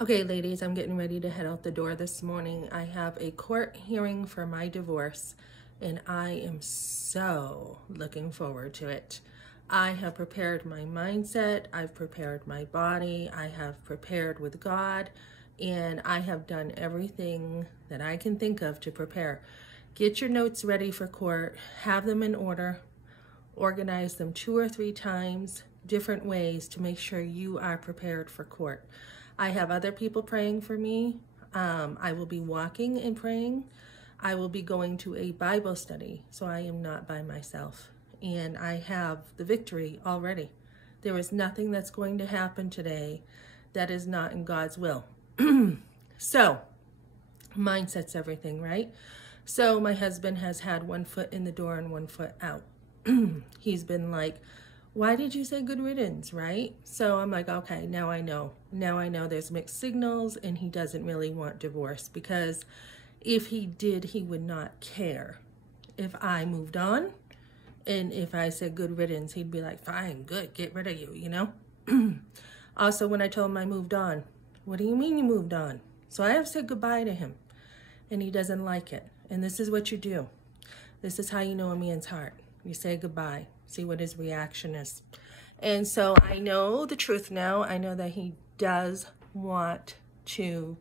Okay, ladies, I'm getting ready to head out the door this morning. I have a court hearing for my divorce, and I am so looking forward to it. I have prepared my mindset, I've prepared my body, I have prepared with God, and I have done everything that I can think of to prepare. Get your notes ready for court, have them in order, organize them 2 or 3 times, different ways to make sure you are prepared for court. I have other people praying for me. I will be walking and praying. I will be going to a Bible study, so I am not by myself. And I have the victory already. There is nothing that's going to happen today that is not in God's will. So, mindset's everything, right? So my husband has had 1 foot in the door and 1 foot out. He's been like, why did you say good riddance, right? So I'm like, okay, now I know. Now I know there's mixed signals and he doesn't really want divorce, because if he did, he would not care. If I moved on and if I said good riddance, he'd be like, fine, good, get rid of you, you know? Also, when I told him I moved on, what do you mean you moved on? So I have said goodbye to him and he doesn't like it. And this is what you do. This is how you know a man's heart. You say goodbye, see what his reaction is. And so I know the truth now. I know that he does want to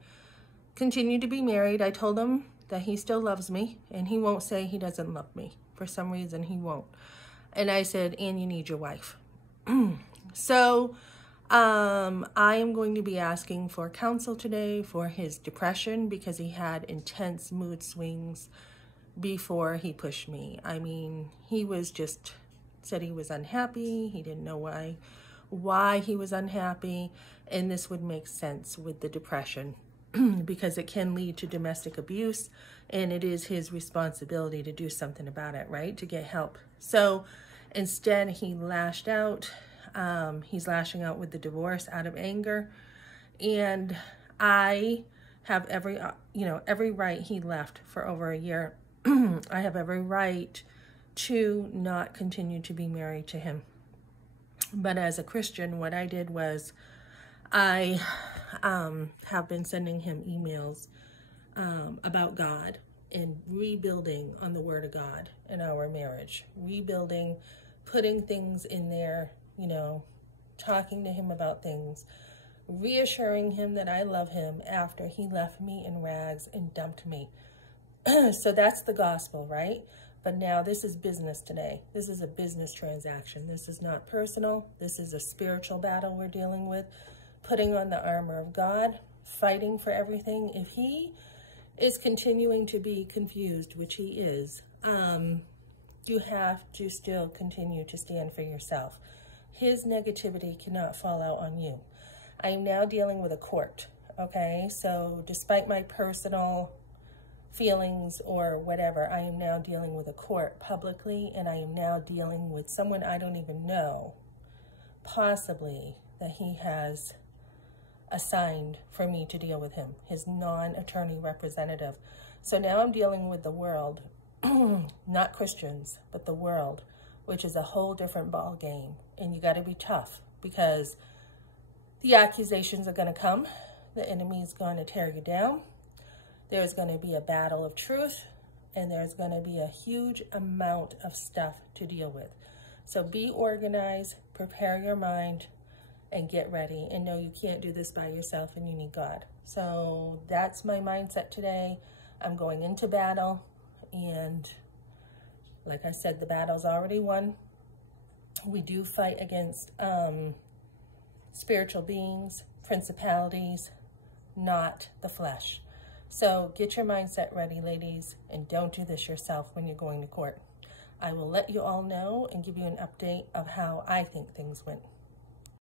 continue to be married. I told him that he still loves me, and he won't say he doesn't love me. For some reason, he won't. And I said, and you need your wife. So I am going to be asking for counsel today for his depression, because he had intense mood swings before he pushed me. I mean, he was just said he was unhappy. He didn't know why he was unhappy. And this would make sense with the depression because it can lead to domestic abuse, and it is his responsibility to do something about it, right? To get help. So instead he lashed out. He's lashing out with the divorce out of anger. And I have every right. He left for over a year. I have every right to not continue to be married to him. But as a Christian, what I did was I have been sending him emails about God and rebuilding on the Word of God in our marriage. Rebuilding, putting things in there, talking to him about things, reassuring him that I love him after he left me in rags and dumped me. So that's the gospel, right? But now this is business today. This is a business transaction. This is not personal. This is a spiritual battle we're dealing with. Putting on the armor of God, fighting for everything. If he is continuing to be confused, which he is, you have to still continue to stand for yourself. His negativity cannot fall out on you. I am now dealing with a court, okay? So despite my personal feelings or whatever, I am now dealing with a court publicly, and I am now dealing with someone I don't even know, possibly, that he has assigned for me to deal with him, his non-attorney representative. So now I'm dealing with the world, not Christians, but the world, which is a whole different ball game. And you got to be tough, because the accusations are going to come. The enemy is going to tear you down. There's going to be a battle of truth, and there's going to be a huge amount of stuff to deal with. So be organized, prepare your mind, and get ready. And know you can't do this by yourself, and you need God. So that's my mindset today. I'm going into battle, and like I said, the battle's already won. We do fight against spiritual beings, principalities, not the flesh. So get your mindset ready, ladies, and don't do this yourself when you're going to court. I will let you all know and give you an update of how I think things went.